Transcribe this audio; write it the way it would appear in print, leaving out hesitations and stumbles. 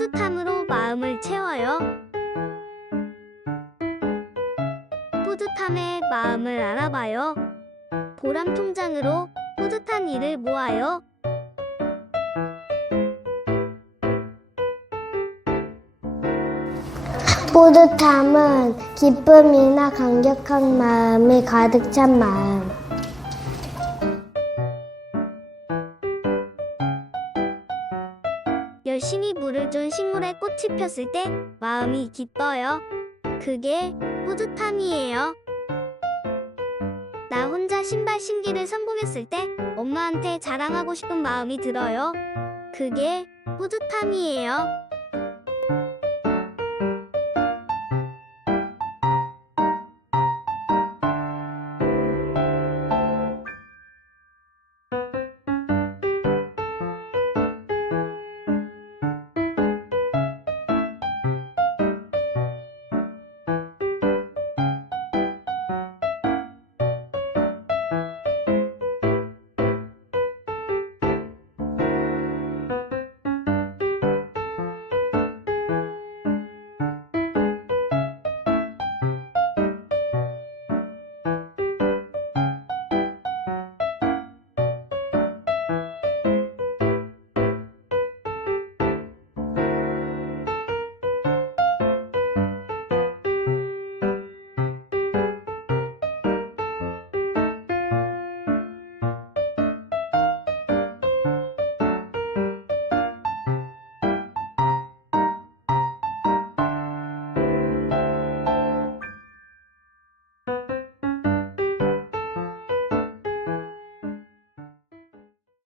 뿌듯함으로 마음을 채워요. 뿌듯함의 마음을 알아봐요. 보람 통장으로 뿌듯한 일을 모아요. 뿌듯함은 기쁨이나 감격한 마음이 가득 찬 마음. 열심히 물을 준 식물에 꽃이 폈을 때 마음이 기뻐요. 그게 뿌듯함이에요. 나 혼자 신발 신기를 성공했을 때 엄마한테 자랑하고 싶은 마음이 들어요. 그게 뿌듯함이에요.